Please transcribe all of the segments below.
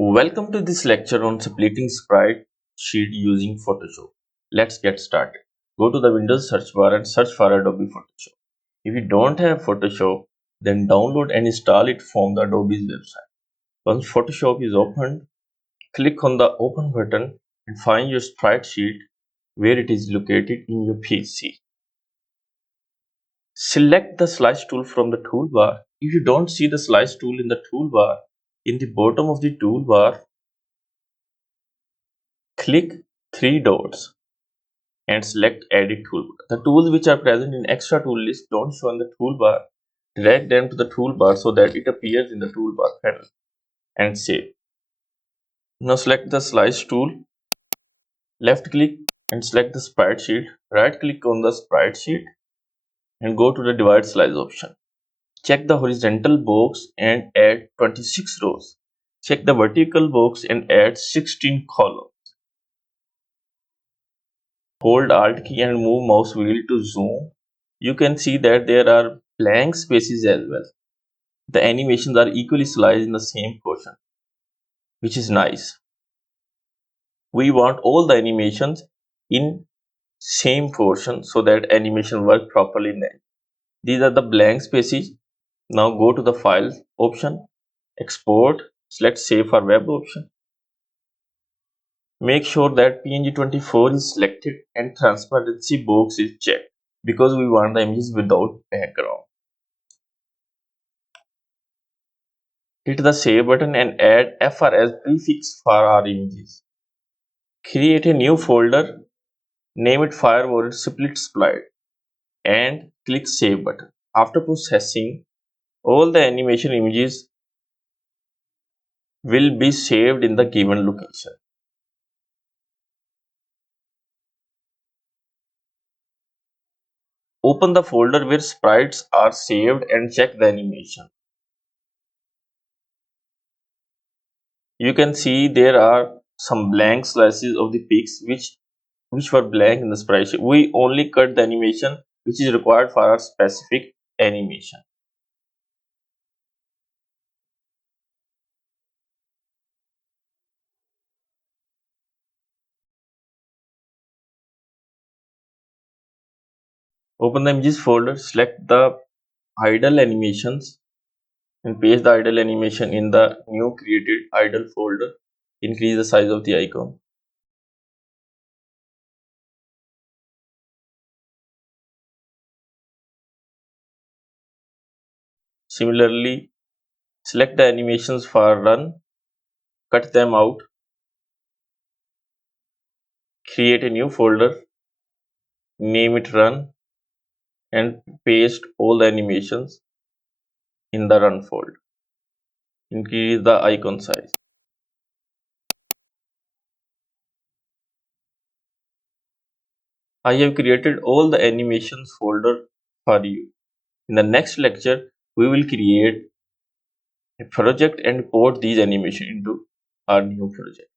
Welcome to this lecture on splitting sprite sheet using Photoshop. Let's get started. Go to the Windows search bar and search for Adobe Photoshop. If you don't have Photoshop, then download and install it from the Adobe's website. Once Photoshop is opened, click on the Open button and find your sprite sheet where it is located in your PC. Select the slice tool from the toolbar. If you don't see the slice tool in the toolbar, in the bottom of the toolbar, click three dots and select Edit Toolbar. The tools which are present in Extra Tool list don't show in the toolbar. Drag them to the toolbar so that it appears in the toolbar panel and save. Now select the Slice tool, left click and select the Sprite sheet. Right click on the Sprite sheet and go to the Divide Slice option. Check the horizontal box and add 26 rows. Check the vertical box and add 16 columns. Hold Alt key and move mouse wheel to zoom. You can see that there are blank spaces as well. The animations are equally sliced in the same portion, which is nice. We want all the animations in same portion so that animation work properly in the end. These are the blank spaces. Now go to the File option, Export, select Save for Web option. Make sure that PNG24 is selected and transparency box is checked because we want the images without background. Hit the Save button and add FR as prefix for our images. Create a new folder, name it Fire Warrior Split Sprite and click Save button. After processing, all the animation images will be saved in the given location. Open the folder where sprites are saved and check the animation. You can see there are some blank slices of the pics which were blank in the sprite sheet. We only cut the animation which is required for our specific animation. Open the images folder, select the idle animations and paste the idle animation in the new created idle folder. Increase the size of the icon. Similarly, select the animations for run, cut them out, create a new folder, name it run and paste all the animations in the run folder. Increase the icon size. I have created all the animations folder for you. In the next lecture, we will create a project and port these animations into our new project.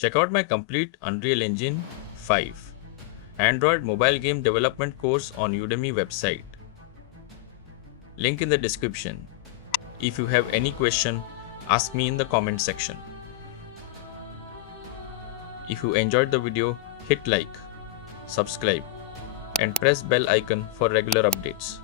Check out my complete Unreal Engine 5 Android mobile game development course on Udemy website. Link in the description. If you have any question, ask me in the comment section. If you enjoyed the video, hit like, subscribe, and press bell icon for regular updates.